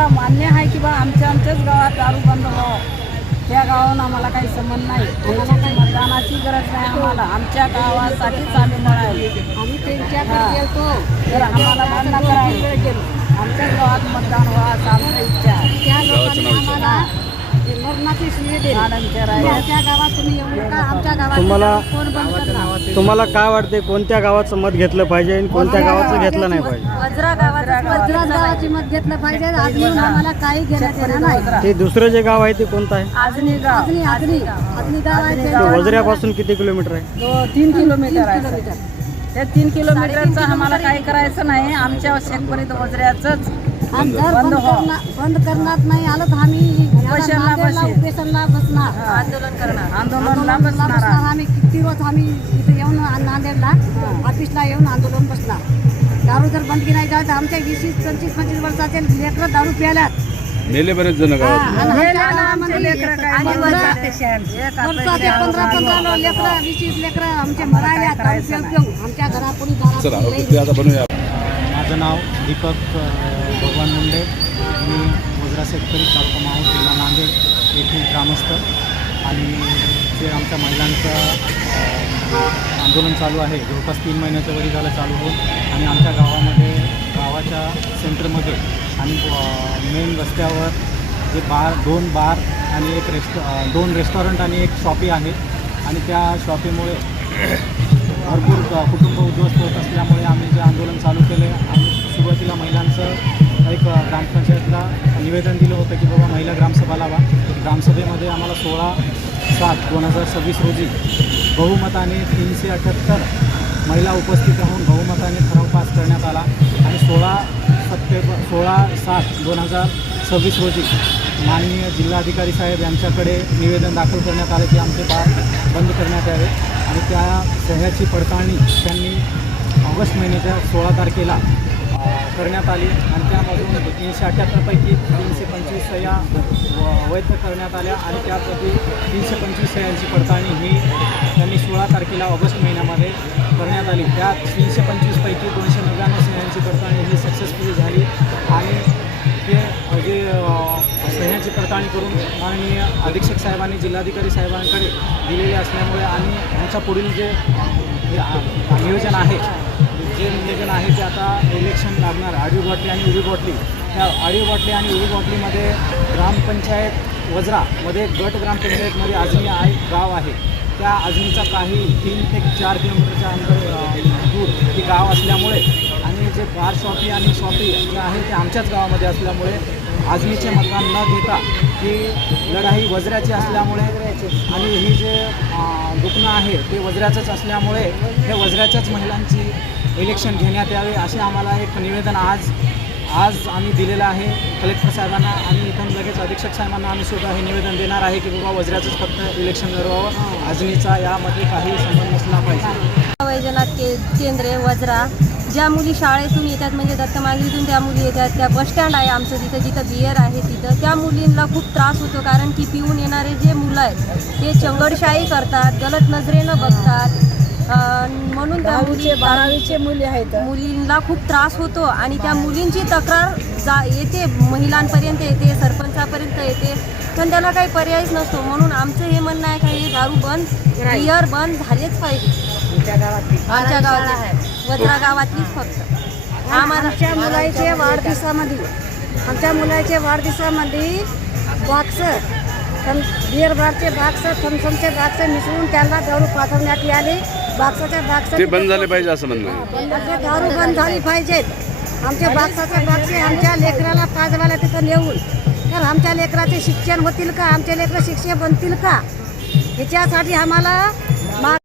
आम्हाला मान्य आहे की बा आमच्याच गावात दारू बंद व्हावं. त्या गावाहून आम्हाला काही संबंध नाही. मतदानाची गरज नाही आम्हाला. आमच्या गावासाठीच आम्ही लढायलो. आम्ही त्यांच्याकडे गेलो तर आम्हाला बंद करायला आमच्याच गावात मतदान व्हावं असं आमची इच्छा आहे. त्या लोकांनी आम्हाला मरणाची शिवी दिली. आमच्या गावात तुम्ही येऊ नका. आमच्या गावात कोण बंद करणार? तुम्हाला काय वाटते कोणत्या गावाचं मत घेतलं पाहिजे आणि कोणत्या गावाचं घेतलं नाही पाहिजे? वज्रा गावाची मत घेतलं पाहिजे. आजनी आम्हाला काही घेण्यात येणार नाही. ते दुसरं जे गाव आहे ते कोणतं आहे? आजनी गाव आहे. ते वजऱ्यापासून किती किलोमीटर आहे? 3 किलोमीटर आहे. त्या 3 किलोमीटरचं आम्हाला काही करायचं नाही. आमच्या शेतकरीत वज्र्याचंच बंद करणार नाही आलं तर आम्ही उपोषणला बसणार. आंदोलनला बसणार. आम्ही किती रोज आम्ही इथे येऊन नांदेडला ऑफिसला येऊन आंदोलन बसणार. दारू जर बंद की नाही झालं तर आमच्या 20-25 वर्षाचे लेकरं दारू प्यायल्यात. मेले बरेच जण गावात. 15 लेकरं 20 लेकरं आमचे मरायला आमच्या घरापुढे ते आता बनवूया. माझं नाव दीपक भगवान मुंडे. मी वज्रा शेतकरी तालुका माहूर जिल्हा नांदेड येथील ग्रामस्थ आणि जे आमच्या महिलांचं आंदोलन चालू आहे. जवळपास 3 महिन्याच्या वरी झालं चालू होऊन आणि आमच्या गावामध्ये गावाच्या सेंटरमध्ये आणि मेन रस्त्यावर जे दोन बार आणि 2 रेस्टॉरंट आणि एक शॉपी आहे आणि त्या शॉपीमुळे भरपूर कुटुंब उद्ध्वस्त होत असल्यामुळे आम्ही जे आंदोलन चालू केले. आम्ही सुरुवातीला महिलांचं एक ग्रामपंचायतला निवेदन दिलं होतं की बाबा महिला ग्रामसभा लावा. ग्रामसभेमध्ये आम्हाला 16/7/2026 रोजी बहुमताने 378 महिला उपस्थित राहून बहुमताने ठराव पास करण्यात आला आणि 16/7/2026 रोजी माननीय जिल्हाधिकारी साहेब यांच्याकडे निवेदन दाखल करण्यात आले की आमचे बार बंद करण्यात यावे आणि त्या सह्याची पडताळणी त्यांनी ऑगस्ट महिन्याच्या 16 तारखेला करण्यात आली आणि त्यामधून 378 पैकी 325 सह्या वैध करण्यात आल्या आणि त्यापैकी 325 सह्यांची पडताळणी ही त्यांनी 16 तारखेला ऑगस्ट महिन्यामध्ये करण्यात आली. त्या 325 पैकी 299 सह्यांची पडताळणी ही सक्सेसफुली झाली आणि ते जे सह्यांची पडताळणी करून माननीय अधीक्षक साहेबांनी जिल्हाधिकारी साहेबांकडे दिलेले असल्यामुळे आणि यांच्या पुढील जे नियोजन आहे ते आता इलेक्शन लागणार आडवी बॉटली आणि उभी बॉटली. त्या आडवी बॉटली आणि उभी बॉटलीमध्ये ग्रामपंचायत वज्रामध्ये गट ग्रामपंचायतमध्ये आजनी गाव आहे. त्या आजनीचा काही 3 ते 4 किलोमीटरच्या दूर हे गाव असल्यामुळे आणि जे बार शॉपी आणि शॉपी जे आहे ते आमच्याच गावामध्ये असल्यामुळे आजनीचे मतदान न घेता ही लढाई वज्राची असल्यामुळे आणि ही जे दुखणं आहे ते वज्राचंच असल्यामुळे हे वज्राच्याच महिलांची इलेक्शन घेण्यात यावे असे आम्हाला एक निवेदन आज आम्ही दिलेलं आहे कलेक्टर साहेबांना आणि इथून लगेच अधीक्षक साहेबांना आम्ही सुद्धा हे निवेदन देणार आहे की बाबा वज्राचंच फक्त इलेक्शन लढवावं. आजनीचा यामध्ये काही संबंध नसला पाहिजे. वैजनाथ केंद्र वज्रा ज्या मुली शाळेतून येतात म्हणजे दत्तमागरीतून त्या मुली येतात. त्या बसस्टँड आहे आमचं जिथं बियर आहे तिथं त्या मुलींना खूप त्रास होतो कारण की पिऊन येणारे जे मुलं आहेत ते चंगडशाही करतात, गलत नजरेनं बघतात. म्हणून त्या 12वीचे मुली आहेत. मुलींना खूप त्रास होतो आणि त्या मुलींची तक्रार येते महिलांपर्यंत येते, सरपंचापर्यंत येते पण त्याला काही पर्यायच नसतो. म्हणून आमचं हे म्हणणं आहे का हे दारू बंद बियर बंद झालेच पाहिजे. आमच्या गावात वज्रा गावातलीच फक्त आमच्या मुलाच्या वाढदिवसामध्ये बॉक्स बिअर बारचे बॉक्स थमथमचे बॉक्स मिसळून त्यांना दारू पाठवण्यात आले. बॉक्साच्या बॉक्स ते बंद झाले पाहिजे असं म्हणणं आहे. दारू बंद झाली पाहिजेत. आमच्या बॉक्साचे बॉक्स आमच्या लेकराला पाजवायला तिथं नेऊन तर आमच्या लेकराचे शिक्षण होतील का? आमच्या लेकरं शिक्षक बनतील का? ह्याच्यासाठी आम्हाला